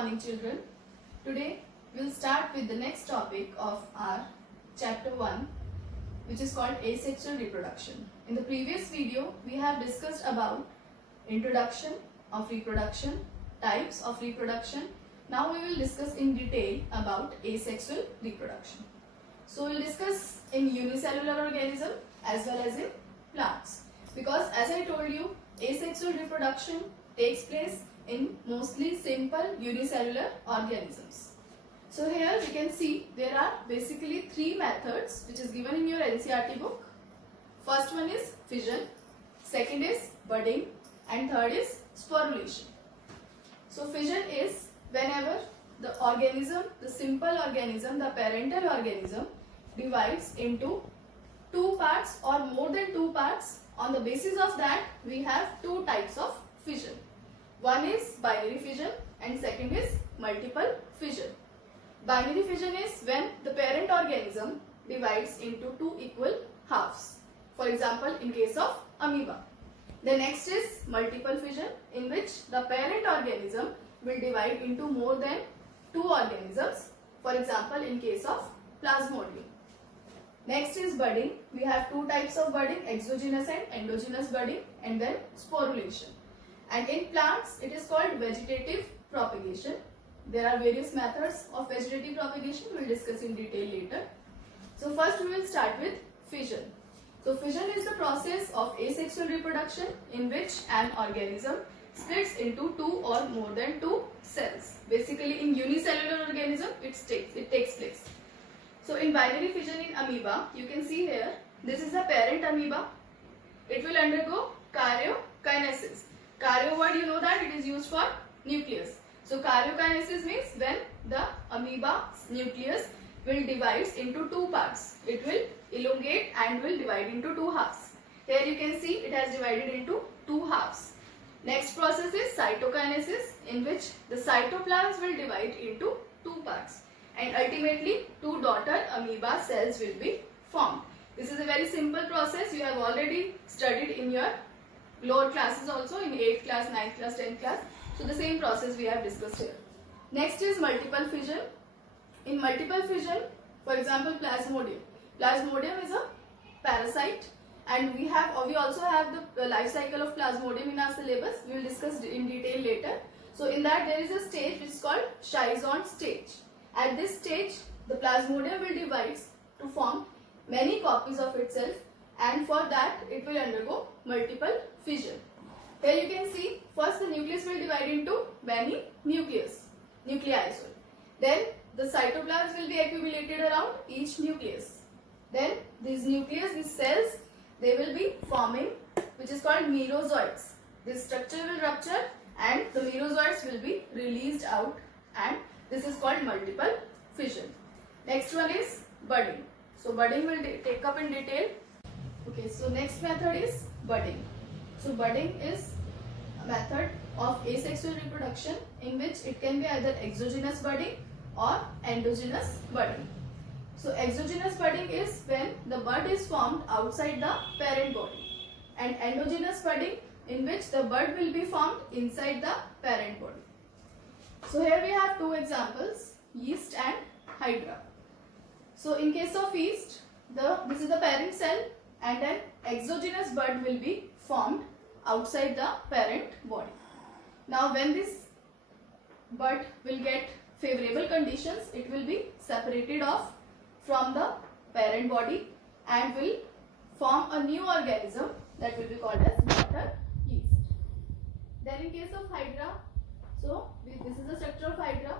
morning, children. Today we'll start with the next topic of our chapter 1, which is called asexual reproduction. In the previous video we have discussed about introduction of reproduction, types of reproduction. Now we will discuss in detail about asexual reproduction. So we'll discuss in unicellular organism as well as in plants, because as I told you, asexual reproduction takes place in mostly simple unicellular organisms. So here we can see there are basically three methods which is given in your NCERT book. First one is fission, second is budding, and third is sporulation. So fission is whenever the organism, the simple organism, the parental organism divides into two parts or more than two parts. On the basis of that we have two types of fission. One is binary fission and second is multiple fission. Binary fission is when the parent organism divides into two equal halves. For example, in case of amoeba. The next is multiple fission, in which the parent organism will divide into more than two organisms. For example, in case of Plasmodium. Next is budding. We have two types of budding, exogenous and endogenous budding, and then sporulation. And in plants it is called vegetative propagation. There are various methods of vegetative propagation. We will discuss in detail later. So first we will start with fission. So fission is the process of asexual reproduction in which an organism splits into two or more than two cells. Basically in unicellular organism it takes place. So in binary fission in amoeba, you can see here, this is the parent amoeba. It will undergo karyokinesis. Karyo word, you know that it is used for nucleus. So karyokinesis means when the amoeba's nucleus will divide into two parts. It will elongate and will divide into two halves. Here you can see it has divided into two halves. Next process is cytokinesis, in which the cytoplasm will divide into two parts. And ultimately two daughter amoeba cells will be formed. This is a very simple process. You have already studied in your lower classes also, in 8th class, 9th class, 10th class. So the same process we have discussed here. Next is multiple fission. In multiple fission, for example, Plasmodium. Plasmodium is a parasite, and we also have the life cycle of Plasmodium in our syllabus. We will discuss in detail later. So in that there is a stage which is called Schizon stage. At this stage, the Plasmodium will divide to form many copies of itself, and for that it will undergo multiple fission. Here you can see, first the nucleus will divide into many nuclei. Then the cytoplasm will be accumulated around each nucleus. Then these cells, they will be forming, which is called merozoites. This structure will rupture and the merozoites will be released out, and this is called multiple fission. Next one is budding. So budding will take up in detail. Okay, so next method is budding. So budding is a method of asexual reproduction in which it can be either exogenous budding or endogenous budding. So exogenous budding is when the bud is formed outside the parent body, and endogenous budding in which the bud will be formed inside the parent body. So here we have two examples, yeast and hydra. So in case of yeast, this is the parent cell, and an exogenous bud will be formed outside the parent body. Now when this bud will get favorable conditions, it will be separated off from the parent body and will form a new organism that will be called as daughter yeast. Then in case of hydra, so this is the structure of hydra.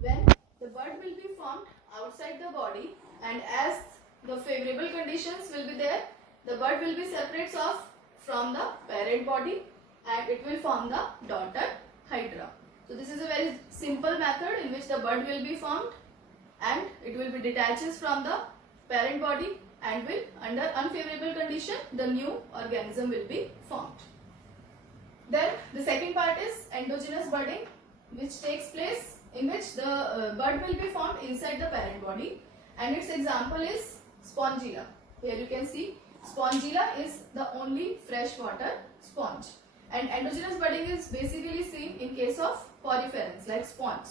When the bud will be formed outside the body, and as the favorable conditions will be there, the bud will be separated off from the parent body and it will form the daughter hydra. So this is a very simple method in which the bud will be formed and it will be detaches from the parent body, and will, under unfavorable condition, the new organism will be formed. Then the second part is endogenous budding, which takes place in which the bud will be formed inside the parent body, and its example is Spongilla. Here you can see Spongilla is the only freshwater sponge. And endogenous budding is basically seen in case of poriferans like sponge.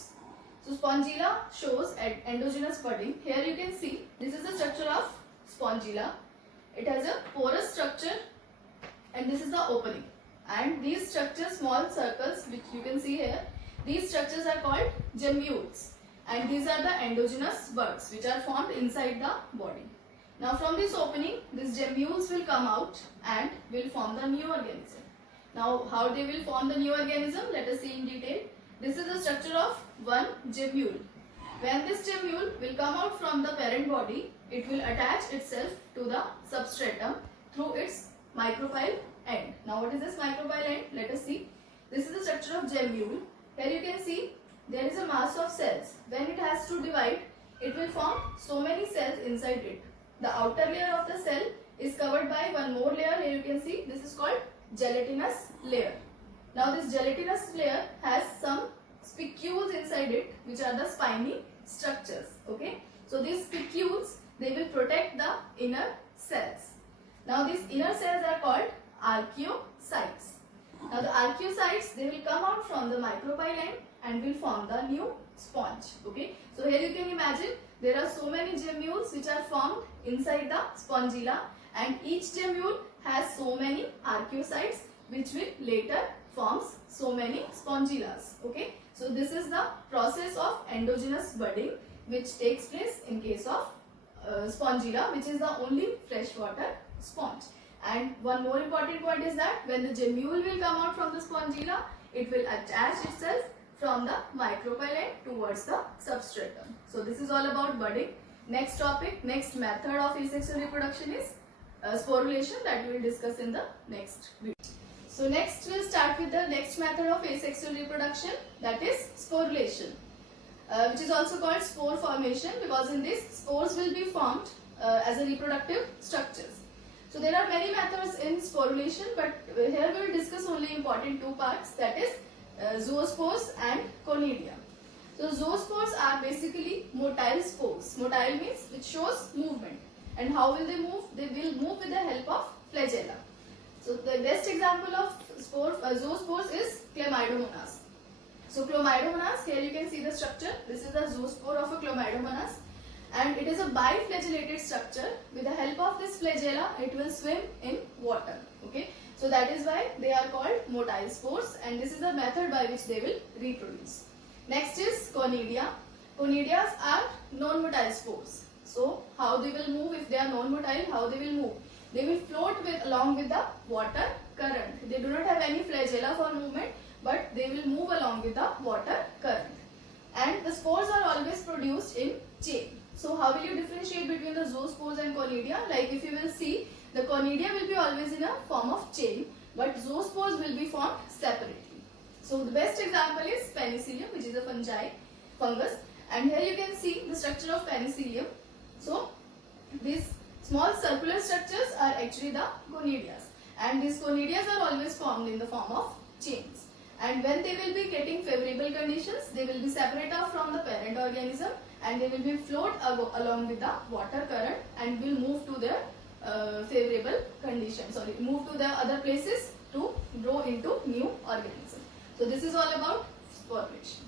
So spongilla shows endogenous budding. Here you can see this is the structure of spongilla. It has a porous structure and this is the opening. And these structures, small circles which you can see here, these structures are called gemmules. And these are the endogenous buds which are formed inside the body. Now from this opening, these gemmules will come out and will form the new organism. Now how they will form the new organism, let us see in detail. This is the structure of one gemmule. When this gemmule will come out from the parent body, it will attach itself to the substratum through its micropyle end. Now what is this micropyle end? Let us see. This is the structure of gemmule. Here you can see there is a mass of cells. When it has to divide, it will form so many cells inside it. The outer layer of the cell is covered by one more layer. Here you can see this is called gelatinous layer. Now this gelatinous layer has some spicules inside it which are the spiny structures. Okay. So these spicules, they will protect the inner cells. Now these inner cells are called archaeocytes. Now the archaeocytes, they will come out from the micropyle end and will form the new sponge. Okay. So here you can imagine there are so many gemmules which are formed inside the spongilla, and each gemmule has so many archaeocytes which will later forms so many spongillas. Okay. So this is the process of endogenous budding which takes place in case of spongilla, which is the only freshwater sponge. And one more important point is that when the gemmule will come out from the spongilla, it will attach itself from the micropyle end towards the substratum. So this is all about budding. Next topic, next method of asexual reproduction is sporulation, that we will discuss in the next video. So next we'll start with the next method of asexual reproduction, that is sporulation, which is also called spore formation, because in this spores will be formed as a reproductive structures. So there are many methods in sporulation, but here we will discuss only important two parts, that is zoospores and conidia. So zoospores are basically motile spores. Motile means which shows movement. And how will they move? They will move with the help of flagella. So the best example of zoospores is Chlamydomonas. So Chlamydomonas, here you can see the structure. This is the zoospore of a Chlamydomonas, and it is a biflagellated structure. With the help of this flagella, it will swim in water. Okay. So that is why they are called motile spores, and this is the method by which they will reproduce. Next is conidia. Conidias are non-motile spores. So how they will move if they are non-motile? How they will move? They will float along with the water current. They do not have any flagella for movement, but they will move along with the water current. And the spores are always produced in chain. So how will you differentiate between the zoospores and conidia? Like if you will see, the conidia will be always in a form of chain, but zoospores will be formed separately. So the best example is penicillium, which is a fungus, and here you can see the structure of penicillium. So these small circular structures are actually the conidias, and these conidias are always formed in the form of chains. And when they will be getting favorable conditions, they will be separated off from the parent organism, and they will be float along with the water current and will move to their favorable conditions, or move to the other places to grow into new organism. So this is all about sporulation.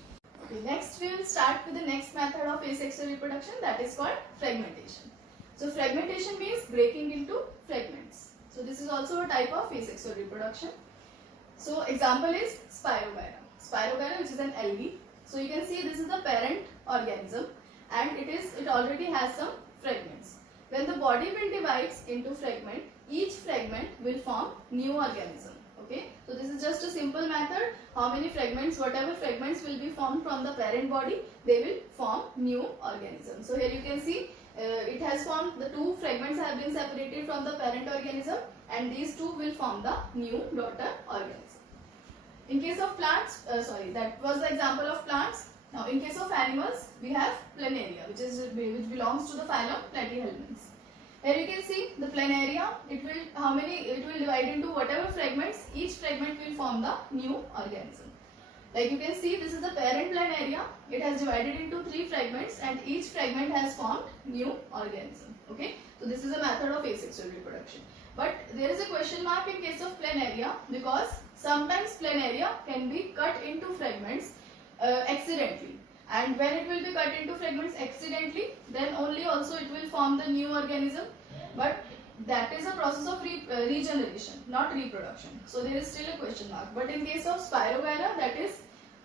Okay, next we will start with the next method of asexual reproduction, that is called fragmentation. So fragmentation means breaking into fragments. So this is also a type of asexual reproduction. So example is Spirogyra. Spirogyra, which is an algae. So you can see this is the parent organism, and it already has some fragments. When the body will divide into fragment, each fragment will form new organism. Okay, so this is just a simple method. How many fragments, whatever fragments will be formed from the parent body, they will form new organism. So here you can see it has formed, the two fragments have been separated from the parent organism, and these two will form the new daughter organism. In case of plants, that was the example of plants. Now in case of animals, we have planaria, which belongs to the phylum Platyhelminths. Here you can see the planaria, it will divide into whatever fragments, each fragment will form the new organism. Like you can see, this is the parent planaria, it has divided into 3 fragments, and each fragment has formed new organism. Okay, so this is a method of asexual reproduction. But there is a question mark in case of planaria, because Sometimes planaria can be cut into fragments accidentally, and when it will be cut into fragments accidentally, then only also it will form the new organism, but that is a process of regeneration, not reproduction. So there is still a question mark. But in case of Spirogyra, that is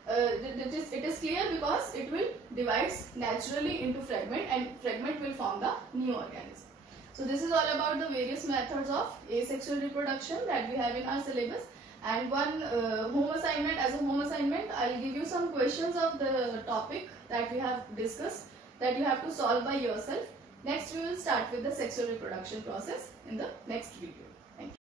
it is clear because it will divides naturally into fragment, and fragment will form the new organism. So this is all about the various methods of asexual reproduction that we have in our syllabus. And one home assignment, as a home assignment, I'll give you some questions of the topic that we have discussed that you have to solve by yourself. Next we will start with the sexual reproduction process in the next video. Thank you.